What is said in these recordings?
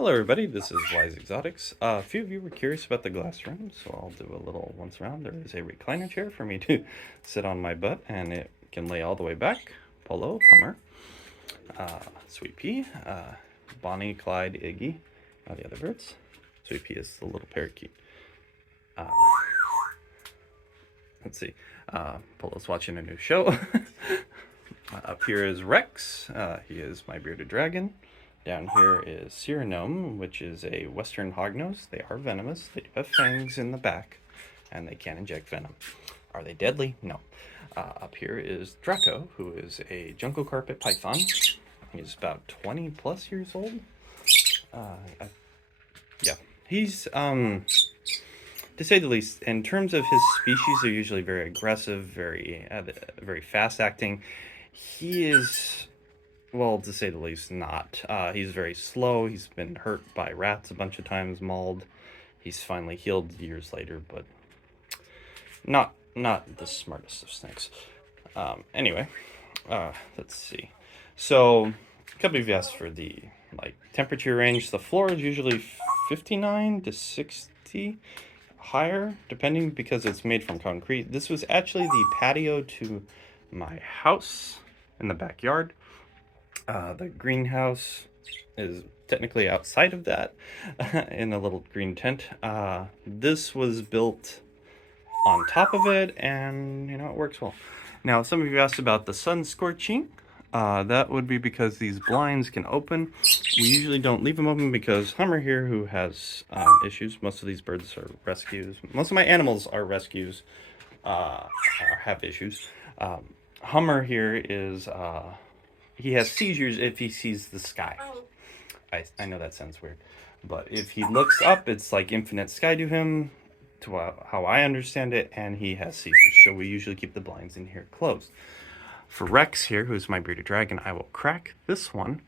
Hello everybody, this is Wise Exotics. A few of you were curious about the glass room, so I'll do a little once around. There is a recliner chair for me to sit on my butt, and it can lay all the way back. Polo, Hummer, Sweet Pea, Bonnie, Clyde, Iggy, the other birds. Sweet Pea is the little parakeet. Let's see, Polo's watching a new show. Up here is Rex, he is my bearded dragon. Down here is Cyrenome, which is a western hognose. They are venomous. They do have fangs in the back, and they can inject venom. Are they deadly? No. Up here is Draco, who is a jungle carpet python. He's about 20 plus years old. Yeah, he's, to say the least, in terms of his species, they're usually very aggressive, very fast acting. He is, well, to say the least, not. He's very slow. He's been hurt by rats a bunch of times, mauled. He's finally healed years later, but not the smartest of snakes. Anyway, let's see. So, a couple of you asked for the temperature range. The floor is usually 59 to 60, higher, depending, because it's made from concrete. This was actually the patio to my house in the backyard. The greenhouse is technically outside of that in a little green tent. This was built on top of it, and it works well. Now, some of you asked about the sun scorching. That would be because these blinds can open. We usually don't leave them open because Hummer here, who has issues, most of these birds are rescues. Most of my animals are rescues, have issues. Hummer here is... he has seizures if he sees the sky. I know that sounds weird, but if he looks up, it's like infinite sky to him, to how I understand it, and he has seizures. So we usually keep the blinds in here closed. For Rex here, who's my bearded dragon, I will crack this one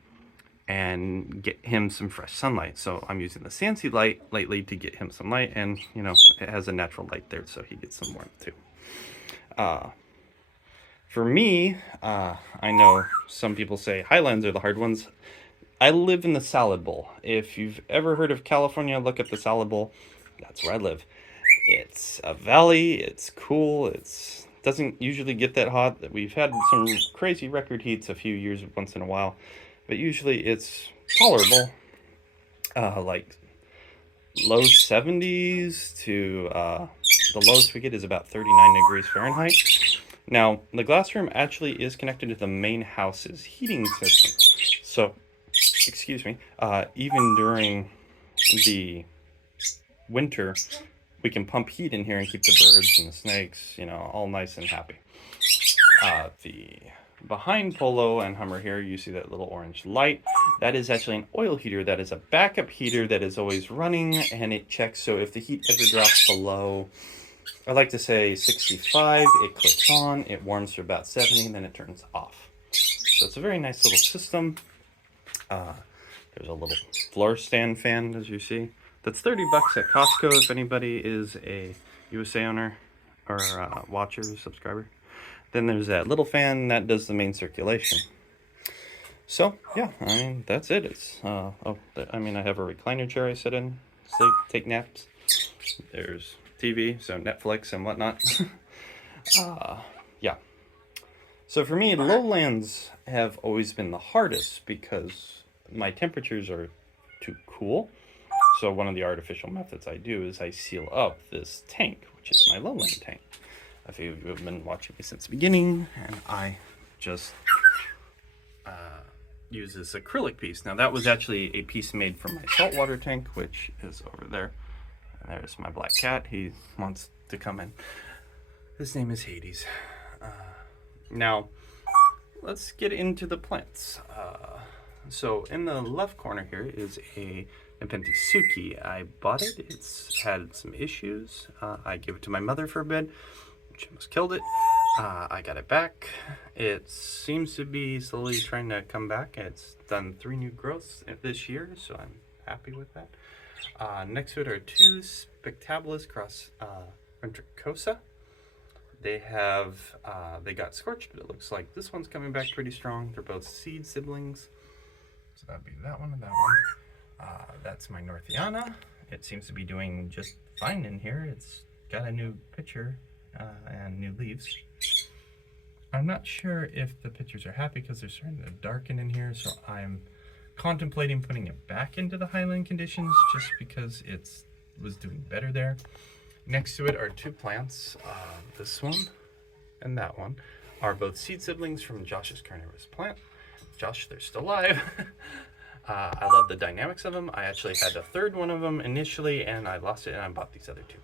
and get him some fresh sunlight. So I'm using the Sansi light lately to get him some light, and it has a natural light there, so he gets some warmth too. For me, I know some people say Highlands are the hard ones. I live in the salad bowl. If you've ever heard of California, look at the salad bowl. That's where I live. It's a valley. It's cool. It doesn't usually get that hot. We've had some crazy record heats a few years once in a while, but usually it's tolerable. Like low 70s to the lowest we get is about 39 degrees Fahrenheit. Now, the glass room actually is connected to the main house's heating system. So, excuse me, even during the winter, we can pump heat in here and keep the birds and the snakes, all nice and happy. Behind Polo and Hummer here, you see that little orange light. That is actually an oil heater. That is a backup heater that is always running, and it checks. So if the heat ever drops below, I like to say 65, it clicks on, it warms for about 70, and then it turns off. So it's a very nice little system. There's a little floor stand fan, as you see. That's $30 at Costco if anybody is a USA owner or watcher, subscriber. Then there's that little fan that does the main circulation. So, yeah, that's it. I have a recliner chair I sit in, sleep, take naps. There's TV, so Netflix and whatnot. Yeah. So for me, lowlands have always been the hardest because my temperatures are too cool. So one of the artificial methods I do is I seal up this tank, which is my lowland tank. A few of you have been watching me since the beginning, and I just use this acrylic piece. Now that was actually a piece made from my saltwater tank, which is over there. And there's my black cat. He wants to come in. His name is Hades. Now, let's get into the plants. So in the left corner here is a Nepenthes Suki. I bought it. It's had some issues. I gave it to my mother for a bit. She almost killed it. I got it back. It seems to be slowly trying to come back. It's done 3 new growths this year, so I'm happy with that. Next to it are 2 Spectabilis cross ventricosa. They got scorched, but it looks like this one's coming back pretty strong. They're both seed siblings. So that'd be that one and that one. That's my Northiana. It seems to be doing just fine in here. It's got a new pitcher and new leaves. I'm not sure if the pitchers are happy because they're starting to darken in here, so I'm contemplating putting it back into the Highland conditions just because it was doing better there. Next to it are two plants. This one and that one are both seed siblings from Josh's carnivorous plant. Josh, they're still alive. I love the dynamics of them. I actually had a third one of them initially, and I lost it, and I bought these other two.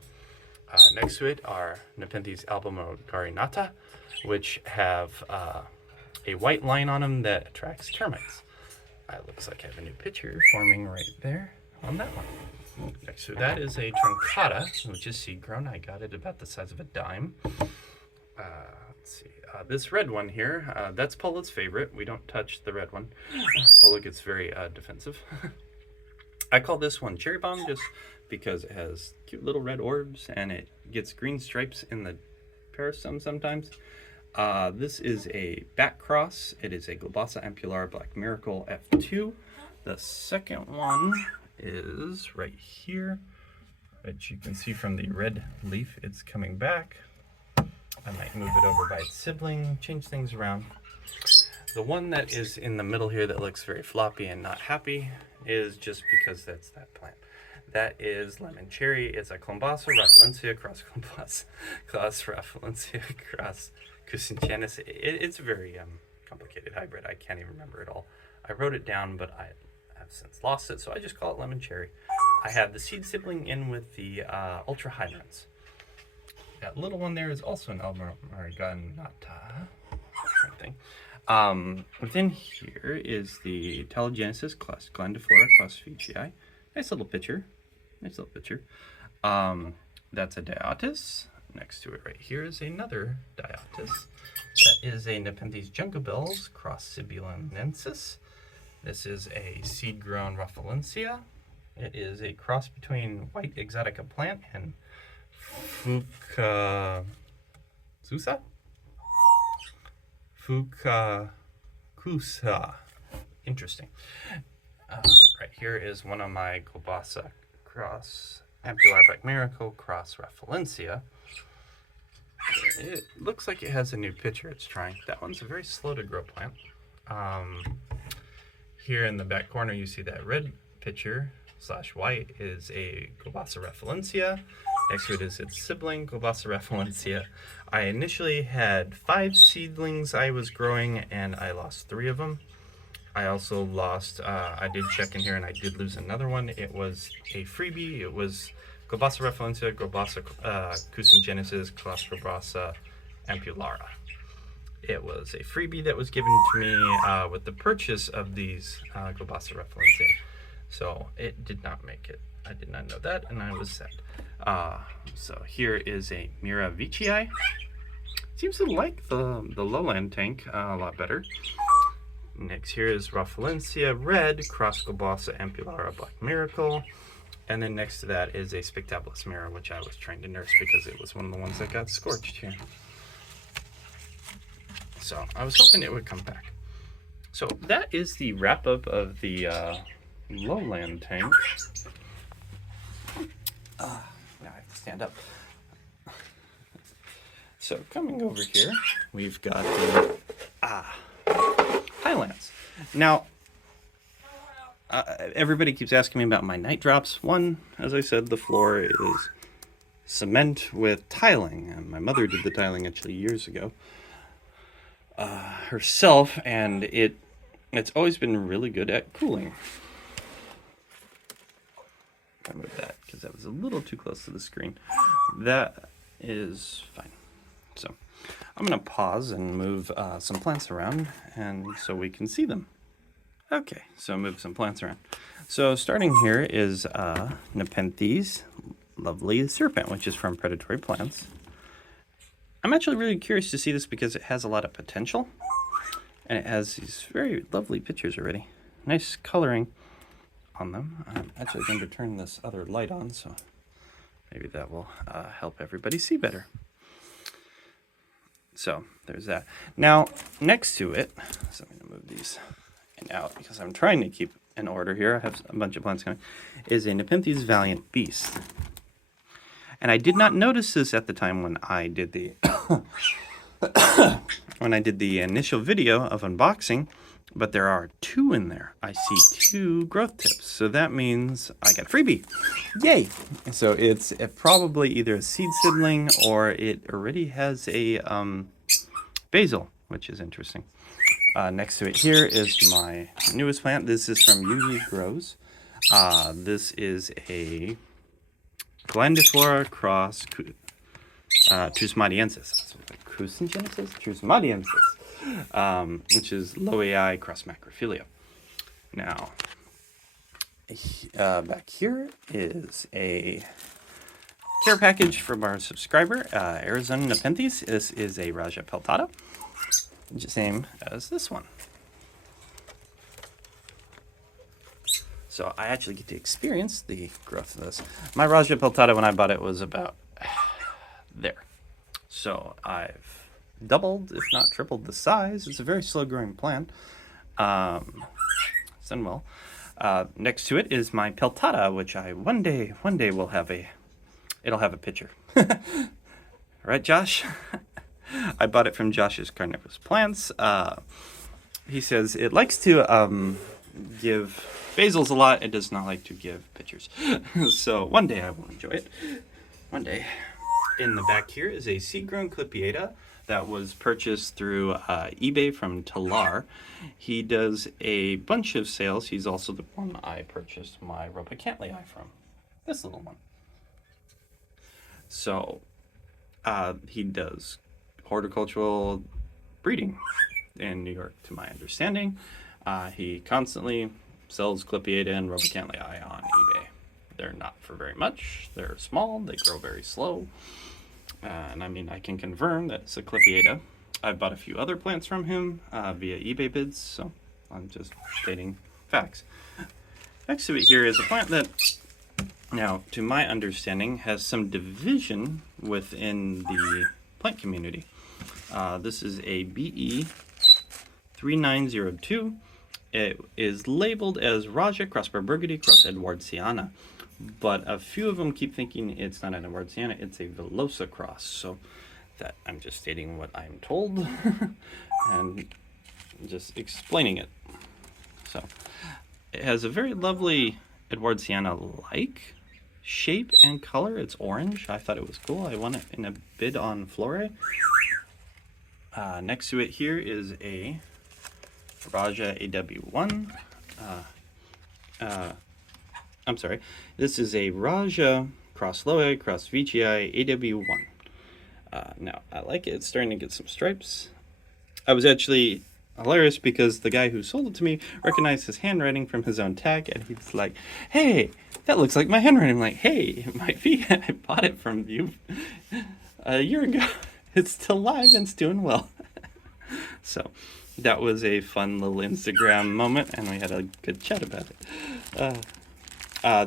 Next to it are Nepenthes albumogarinata, which have a white line on them that attracts termites. It looks like I have a new picture forming right there on that one. Next to that is a truncata, which is seed grown. I got it about the size of a dime. Let's see. This red one here, that's Paula's favorite. We don't touch the red one. Paula gets very defensive. I call this one Cherry Bomb just because it has cute little red orbs and it gets green stripes in the peristome sometimes. This is a back cross. It is a Globasa ampullaria Black Miracle F2. The second one is right here, which you can see from the red leaf. It's coming back. I might move it over by its sibling, change things around. The one that is in the middle here that looks very floppy and not happy is just because that's that plant. That is Lemon Cherry. It's a Clombasa rafflesia cross rafflesia cross Cusingenis. It's a very complicated hybrid. I can't even remember it all. I wrote it down, but I have since lost it, so I just call it Lemon Cherry. I have the seed sibling in with the Ultra Highlands. That little one there is also an albumogarinata thing. Within here is the Telegenesis class Glandiflora classifugii. Nice little picture. Nice little picture. That's a Diotis. Next to it right here is another Diotis. That is a Nepenthes Jungabells cross Sibulinensis. This is a seed-grown Rafflesia. It is a cross between White Exotica plant and Fukakusa? Interesting. Right here is one of my Globasa cross ampullaria Black Miracle cross Rafflesia. It looks like it has a new pitcher it's trying. That one's a very slow to grow plant. Here in the back corner you see that red pitcher / white is a Globasa Rafflesia. Next to it is its sibling, Globasa Rafflesia. I initially had 5 seedlings I was growing, and I lost 3 of them. I also lost, I did check in here, and I did lose another one. It was a freebie. It was Globasa Rafflesia, Globasa Cusingenesis, class Globasa ampullaria. It was a freebie that was given to me with the purchase of these Globasa Rafflesia. So it did not make it. I did not know that, and I was sad. So here is a Miravicii. Seems to like the Lowland tank a lot better. Next here is Rafflesia Red, cross Globasa ampullaria Black Miracle. And then next to that is a Spectabilis Mirror, which I was trying to nurse because it was one of the ones that got scorched here. So I was hoping it would come back. So that is the wrap up of the Lowland tank. Now I have to stand up. So coming over here, we've got the Highlands. Now, everybody keeps asking me about my night drops. One, as I said, the floor is cement with tiling, and my mother did the tiling actually years ago herself, and it's always been really good at cooling. I moved that because that was a little too close to the screen. That is fine. So I'm going to pause and move some plants around and so we can see them. Okay, so move some plants around. So starting here is Nepenthes Lovely Serpent, which is from Predatory Plants. I'm actually really curious to see this because it has a lot of potential. And it has these very lovely pictures already. Nice coloring on them. I'm actually going to turn this other light on, so maybe that will help everybody see better. So there's that. Now next to it, so I'm going to move these in out because I'm trying to keep in order here, I have a bunch of plants coming, is a Nepenthes Valiant Beast. And I did not notice this at the time when I did the initial video of unboxing, but there are 2 in there. I see 2 growth tips, so that means I got a freebie. Yay! So it's probably either a seed seedling or it already has a basil, which is interesting. Next to it here is my newest plant. This is from Yuyi Grows. This is a Glandiflora cross Trusmadiensis. Trusmadiensis, which is low AI cross macrophilia. Now, back here is a care package from our subscriber, Arizona Nepenthes. This is a Raja peltata, same as this one. So I actually get to experience the growth of this. My Raja peltata, when I bought it, was about there. So I've doubled, if not tripled, the size. It's a very slow-growing plant. It's done well. Next to it is my peltata, which I one day will have it'll have a picture. Right, Josh? I bought it from Josh's Carnivorous Plants. He says it likes to give basils a lot. It does not like to give pictures. So one day I will enjoy it. One day. In the back here is a seed-grown Clipiata that was purchased through eBay from Talar. He does a bunch of sales. He's also the one I purchased my Ropacantlii from. This little one. So he does horticultural breeding in New York, to my understanding. He constantly sells Clipiata and Ropacantlii on eBay. They're not for very much. They're small. They grow very slow. And I mean, I can confirm that it's a Clipiata. I've bought a few other plants from him via eBay bids, so I'm just stating facts. Next to it here is a plant that, now, to my understanding, has some division within the plant community. This is a BE 3902. It is labeled as Raja cross Burgundy cross Edwardsiana, but a few of them keep thinking it's not an Edwardsiana, it's a Velosa cross. So that I'm just stating what I'm told and just explaining it. So it has a very lovely Edwardsiana-like shape and color. It's orange. I thought it was cool. I won it in a bid on Flore. Next to it here is a Raja AW1. I'm sorry. This is a Raja cross Loe cross VGI AW1. Now, I like it. It's starting to get some stripes. I was actually hilarious because the guy who sold it to me recognized his handwriting from his own tag, and he's like, "Hey, that looks like my handwriting." I'm like, "Hey, it might be. I bought it from you a year ago. It's still live and it's doing well." So that was a fun little Instagram moment, and we had a good chat about it.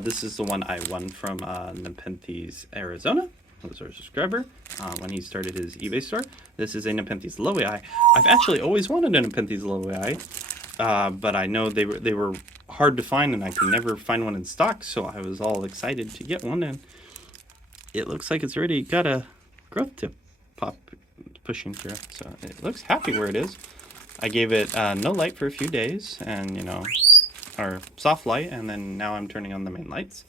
This is the one I won from Nepenthes, Arizona. That was our subscriber when he started his eBay store. This is a Nepenthes Lowei. I've actually always wanted a Nepenthes Lowei, but I know they were hard to find, and I could never find one in stock, so I was all excited to get one, and it looks like it's already got a growth tip pushing through, so it looks happy where it is. I gave it no light for a few days, and or soft light, and then now I'm turning on the main lights.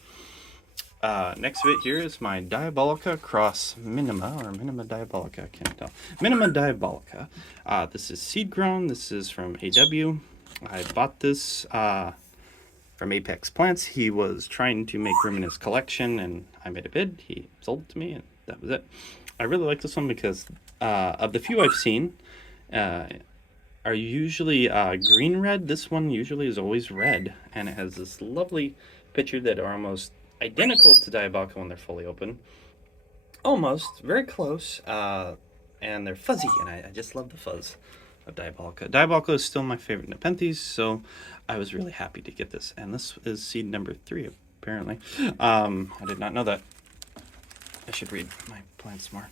Next to it here is my Diabolica cross Minima, or Minima Diabolica, I can't tell. Minima Diabolica. This is seed grown. This is from AW. I bought this from Apex Plants. He was trying to make room in his collection, and I made a bid. He sold it to me, and that was it. I really like this one because of the few I've seen, are usually green-red. This one usually is always red, and it has this lovely picture that are almost identical to Diabolica when they're fully open. Almost, very close, and they're fuzzy, and I just love the fuzz of Diabolica. Diabolica is still my favorite Nepenthes, so I was really happy to get this, and this is seed number 3, apparently. I did not know that. I should read my plants more.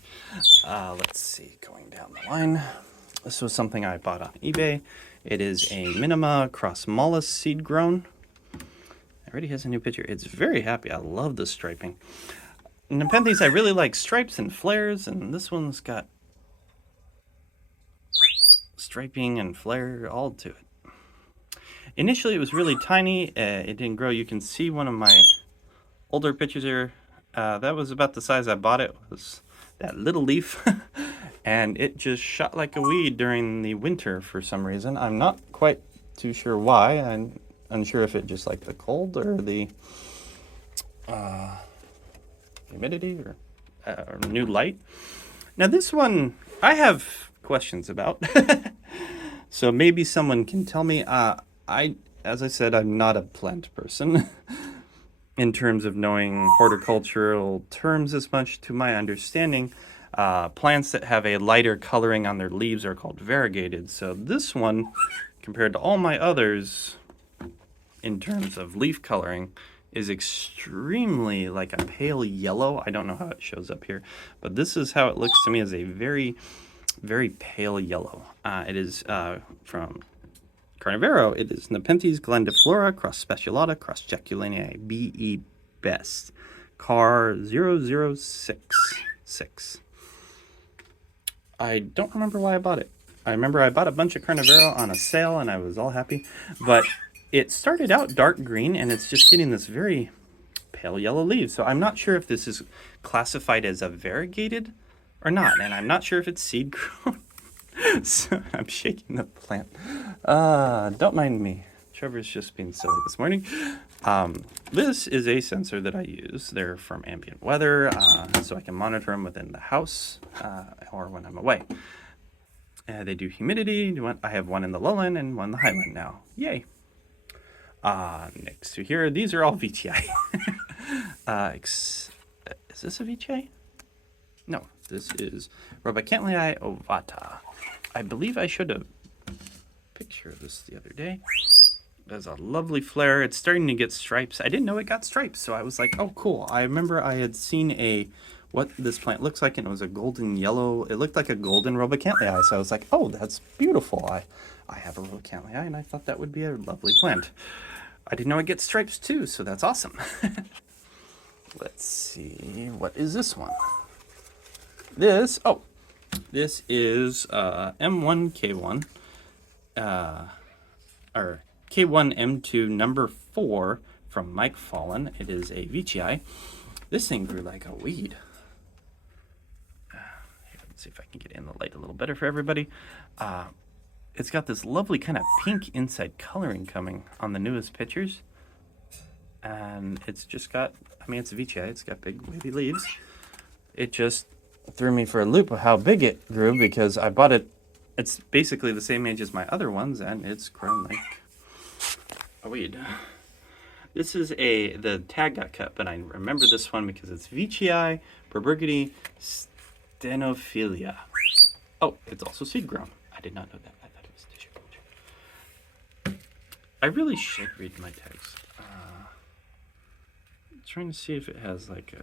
Let's see, going down the line. This was something I bought on eBay. It is a Minima cross Mollis seed grown. Already has a new picture. It's very happy. I love the striping. Nepenthes, I really like stripes and flares, and this one's got striping and flare all to it. Initially, it was really tiny. It didn't grow. You can see one of my older pictures here. That was about the size I bought it. Was that little leaf. And it just shot like a weed during the winter for some reason. I'm not quite too sure why. I'm unsure if it just liked the cold or the humidity or new light. Now this one I have questions about. So maybe someone can tell me. As I said, I'm not a plant person in terms of knowing horticultural terms as much. To my understanding, plants that have a lighter coloring on their leaves are called variegated. So this one, compared to all my others, in terms of leaf coloring, is extremely like a pale yellow. I don't know how it shows up here, but this is how it looks to me, as a very, very pale yellow. It is from Carnivero. It is Nepenthes glendiflora cross specialata cross jaculinae BE best. Car 0066. I don't remember why I bought it. I remember I bought a bunch of Carnivero on a sale and I was all happy, but it started out dark green and it's just getting this very pale yellow leaves. So I'm not sure if this is classified as a variegated or not, and I'm not sure if it's seed grown. So I'm shaking the plant. Don't mind me. Trevor's just being silly this morning. This is a sensor that I use. They're from ambient weather, so I can monitor them within the house or when I'm away. They do humidity. I have one in the Lowland and one in the Highland now. Yay. Next to here, these are all VTI. Is this a VTI? No, this is Robacantlii ovata. I believe I showed a picture of this the other day. There's a lovely flare. It's starting to get stripes. I didn't know it got stripes, so I was like, oh, cool. I remember I had seen what this plant looks like, and it was a golden yellow. It looked like a golden Robacantlii, so I was like, oh, that's beautiful. I have a Robacantlii, and I thought that would be a lovely plant. I didn't know it gets stripes too, so that's awesome. Let's see, what is this one? This is M1K1, or K1M2 number 4 from Mike Fallen. It is a VGI. This thing grew like a weed. Here, let's see if I can get in the light a little better for everybody. It's got this lovely kind of pink inside coloring coming on the newest pictures. And it's just got, it's a VGI. It's got big wavy leaves. It just threw me for a loop of how big it grew, because I bought it. It's basically the same age as my other ones, and it's grown like a weed. This is the tag got cut, but I remember this one because it's VGI Burgundy Stenophilia. Oh, it's also seed grown. I did not know that. I thought it was tissue culture. I really should read my tags. Trying to see if it has like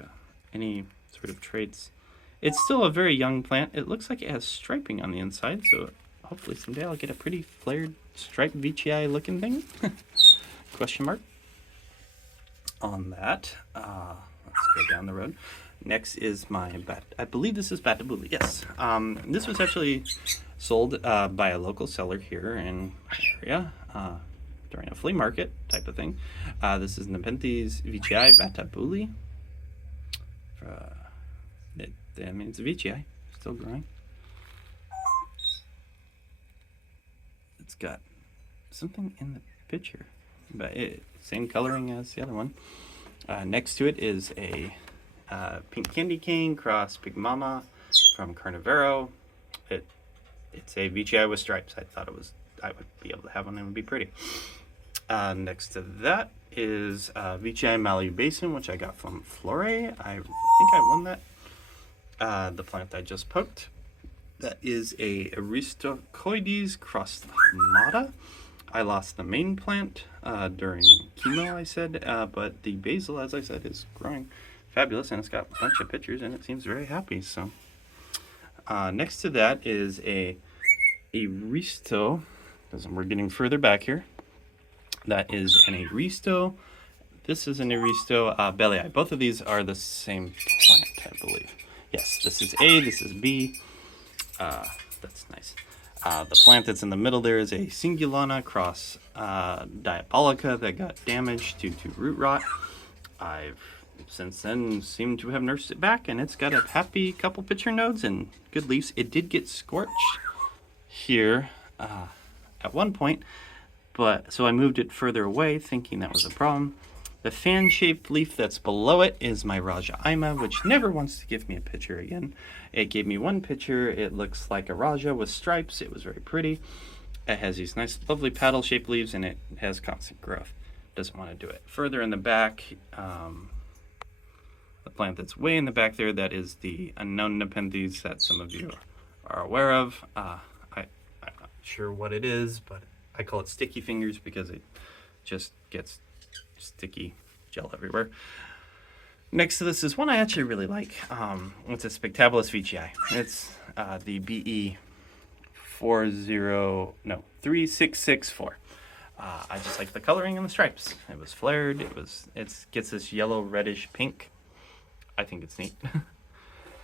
any sort of traits. It's still a very young plant. It looks like it has striping on the inside, so hopefully someday I'll get a pretty flared striped VGI looking thing. Question mark on that. Let's go down the road. Next is I believe this is Batabuli. Yes. This was actually sold by a local seller here in the area during a flea market type of thing. This is Nepenthes VGI Batabuli. It's a VGI, still growing. It's got something in the picture, but same coloring as the other one. Next to it is a Pink Candy Cane cross Big Mama from Carnivero. It's a VGI with stripes. I thought I would be able to have one and it would be pretty. Next to that is VGI Malu Basin, which I got from Flore. I think I won that. The plant I just poked. That is a Aristocoides crossmata. I lost the main plant during chemo, I said, but the basil, as I said, is growing fabulous, and it's got a bunch of pictures, and it seems very happy. So next to that is a Aristo, because we're getting further back here. That is an Aristo. This is an Aristo Bellii. Both of these are the same plant, I believe. Yes, this is A, this is B. That's nice. The plant that's in the middle there is a Cingulana cross Diabolica that got damaged due to root rot. I've since then seemed to have nursed it back, and it's got a happy couple pitcher nodes and good leaves. It did get scorched here at one point, but so I moved it further away thinking that was a problem. The fan-shaped leaf that's below it is my Raja Ima, which never wants to give me a picture again. It gave me one picture. It looks like a Raja with stripes. It was very pretty. It has these nice, lovely paddle-shaped leaves, and it has constant growth. Doesn't want to do it. Further in the back, the plant that's way in the back there, that is the unknown Nepenthes that some of you are aware of. I'm not sure what it is, but I call it sticky fingers because it just gets sticky gel everywhere. Next to this is one I actually really like. It's a Spectabilis veitchii. It's the BE 3664. I just like the coloring and the stripes. It was flared. It gets this yellow reddish pink. I think it's neat.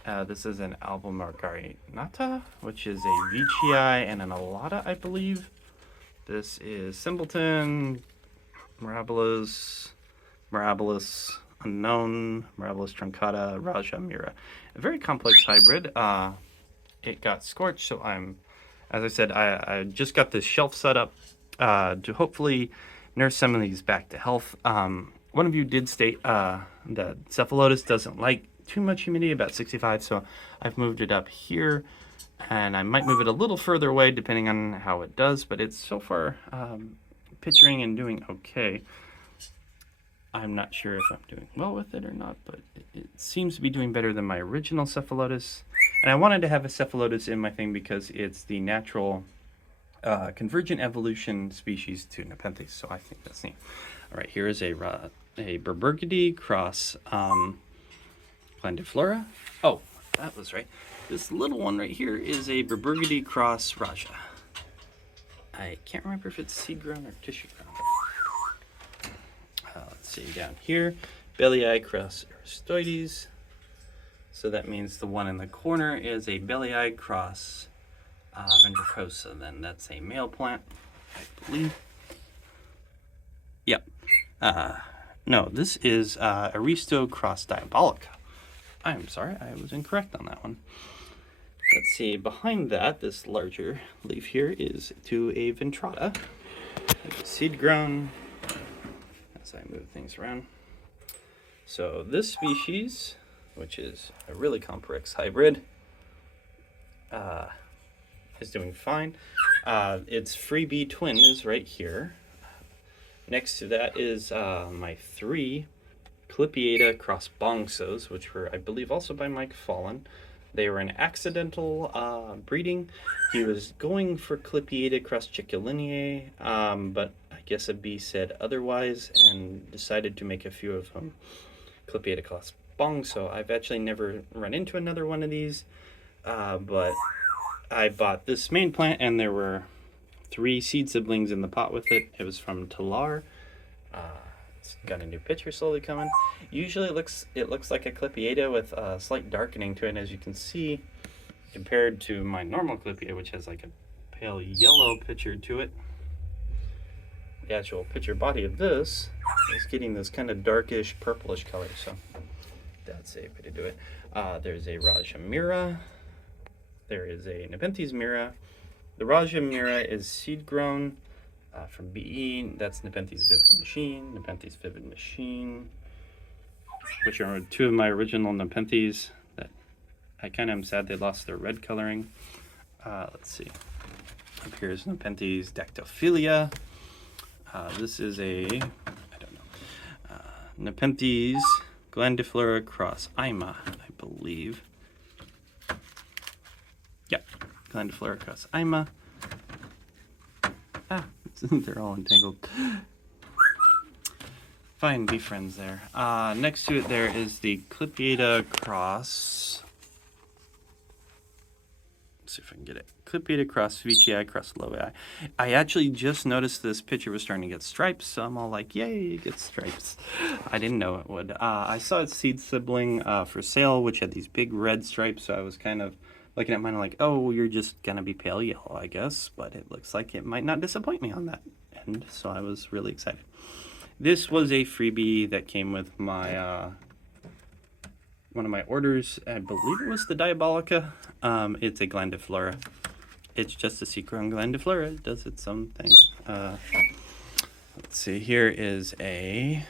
This is an Alba Margarinata, which is a veitchii and an alata, I believe. This is Simpleton, Mirabilis, Unknown, Mirabilis truncata, Raja Mira. A very complex hybrid. It got scorched, so as I said, I just got this shelf set up to hopefully nurse some of these back to health. One of you did state that Cephalotus doesn't like too much humidity, about 65, so I've moved it up here, and I might move it a little further away depending on how it does, but it's so far picturing and doing okay. I'm not sure if I'm doing well with it or not, but it seems to be doing better than my original Cephalotus. And I wanted to have a Cephalotus in my thing because it's the natural convergent evolution species to Nepenthes, so I think that's neat. All right, here is a Burgundy cross Glandiflora. Oh, that was right. This little one right here is a Burgundy cross Raja. I can't remember if it's seed grown or tissue grown. Let's see, down here, Bellii cross Aristoides. So that means the one in the corner is a Bellii cross Ventricosa. Then that's a male plant, I believe. Yep. No, this is Aristo cross Diabolica. I'm sorry, I was incorrect on that one. Let's see, behind that, this larger leaf here is to a Ventrata. Seed grown, as I move things around. So this species, which is a really complex hybrid, is doing fine. Its freebie twin is right here. Next to that is my 3 Clipiata cross Bongsos, which were, I believe, also by Mike Fallen. They were an accidental breeding. He was going for Clipiata cross Chiculineae, but I guess a bee said otherwise and decided to make a few of them Clipiata cross Bongso. I've actually never run into another one of these, but I bought this main plant and there were 3 seed siblings in the pot with it. It was from Talar. It's got a new picture slowly coming. Usually it looks like a Clipiata with a slight darkening to it, as you can see, compared to my normal Clipiata, which has like a pale yellow picture to it. The actual picture body of this is getting this kind of darkish purplish color, so that's a way to do it. There's a Raja Mira. There is a Nepenthes Mira. The Raja Mira is seed grown from BE. That's Nepenthes Vivid Machine, which are 2 of my original Nepenthes that I kind of am sad they lost their red coloring. Let's see. Up here is Nepenthes Dactylophilia. This is a, I don't know, Nepenthes Glandiflora cross Ima, I believe. Yeah, Glandiflora cross Ima. They're all entangled. Fine, be friends there. Next to it there is the Clipiata cross see if I can get it. Clippy across, Vici across, low eye. I actually just noticed this picture was starting to get stripes, so I'm all like, yay, it gets stripes. I didn't know it would. I saw its seed sibling for sale, which had these big red stripes, so I was kind of looking at mine like, oh, you're just going to be pale yellow, I guess, but it looks like it might not disappoint me on that end, so I was really excited. This was a freebie that came with my one of my orders. I believe it was the Diabolica. It's a Glandiflora. It's just a Seacron Glandiflora. It does its own thing. Let's see. Here is a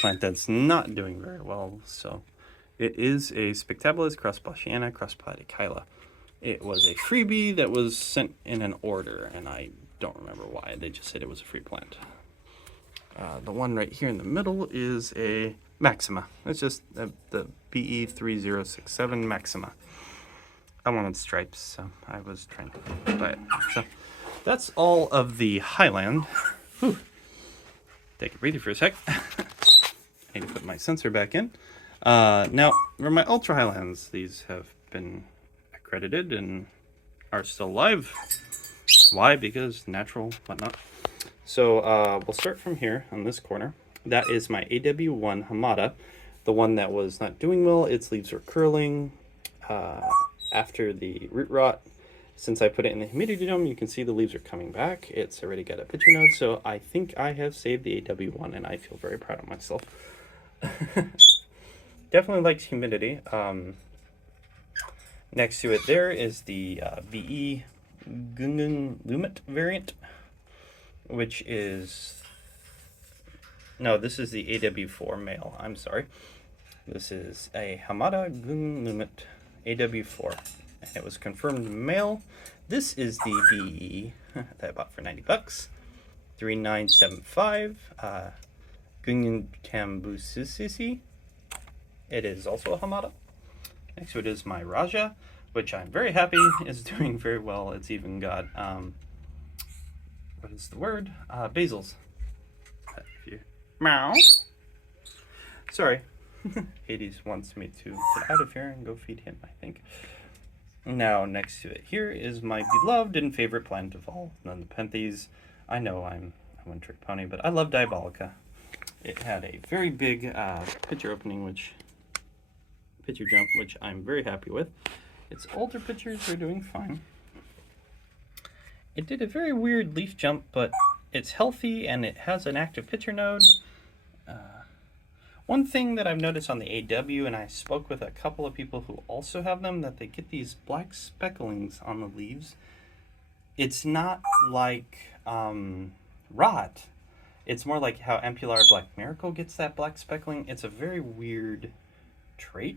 plant that's not doing very well. So it is a Spectabilis cross Boschiana cross Platykyla. It was a freebie that was sent in an order, and I don't remember why. They just said it was a free plant. The one right here in the middle is a Maxima. It's just the BE3067 Maxima. I wanted stripes, so I was trying to buy it. So that's all of the Highland. Whew. Take a breather for a sec. I need to put my sensor back in. Now, for my Ultra Highlands, these have been accredited and are still live. Why? Because natural, whatnot. So we'll start from here on this corner. That is my AW1 Hamada, the one that was not doing well. Its leaves were curling after the root rot. Since I put it in the humidity dome, you can see the leaves are coming back. It's already got a pitcher node, so I think I have saved the AW1, and I feel very proud of myself. Definitely likes humidity. Next to it there is the VE Gungun Lumet variant, which is... No, this is the AW4 male. I'm sorry. This is a Hamada Gun Lumet AW4. And it was confirmed male. This is the BE that I bought for $90. 3975. Gungan Tambusisi. It is also a Hamada. Next to it is my Raja, which I'm very happy is doing very well. It's even got, what is the word? Basils. If you... Meow. Sorry. Hades wants me to get out of here and go feed him, I think. Now, next to it here is my beloved and favorite plant of all, the Nepenthes. I know I'm a one-trick pony, but I love Diabolica. It had a very big pitcher opening, pitcher jump, which I'm very happy with. Its older pitchers are doing fine. It did a very weird leaf jump, but it's healthy and it has an active pitcher node. One thing that I've noticed on the AW, and I spoke with a couple of people who also have them, that they get these black specklings on the leaves. It's not like rot. It's more like how Ampular Black Miracle gets that black speckling. It's a very weird trait.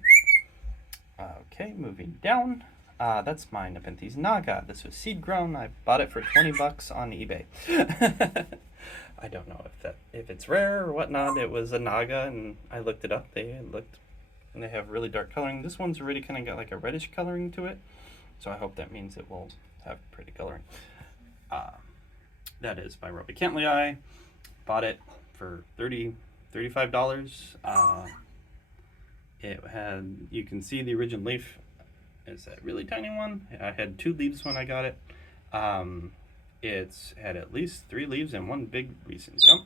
Okay, moving down. That's my Nepenthes Naga. This was seed grown. I bought it for $20 on eBay. I don't know if it's rare or whatnot. It was a Naga, and I looked it up. And they have really dark coloring. This one's already kind of got like a reddish coloring to it, so I hope that means it will have pretty coloring. That is by Roby Cantley. Bought it for $35. It had, you can see the original leaf is that really tiny one. I had 2 leaves when I got it. It's had at least 3 leaves and 1 big recent jump.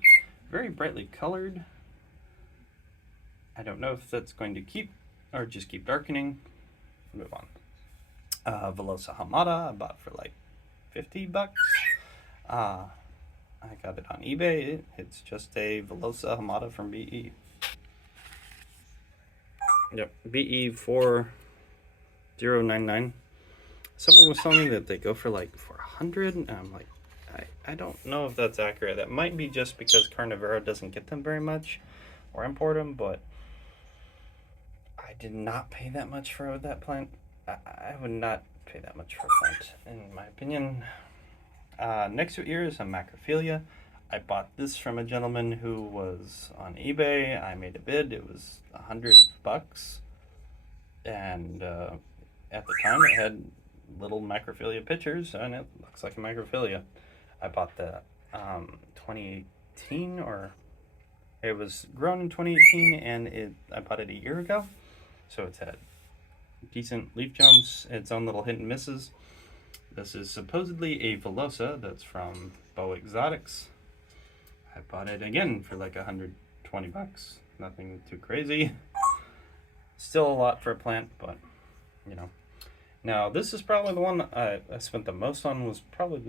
Very brightly colored. I don't know if that's going to keep or just keep darkening. Move on. Velosa Hamada I bought for like $50. I got it on eBay. It's just a Velosa Hamada from BE. Yep, BE4099. Someone was telling me that they go for like 400, and I'm like, I don't know if that's accurate. That might be just because Carnivora doesn't get them very much or import them, but I did not pay that much for that plant. I would not pay that much for a plant, in my opinion. Next to it here is a Macrophilia. I bought this from a gentleman who was on eBay. I made a bid. It was $100, and at the time it had little Macrophilia pictures, and it looks like a Macrophilia. I bought the 2018, or it was grown in 2018, and I bought it a year ago, so it's had decent leaf jumps, its own little hit and misses. This is supposedly a Velosa that's from Bow Exotics. I bought it again for like $120. Nothing too crazy. Still a lot for a plant, but you know. Now this is probably the one I spent the most on, was probably this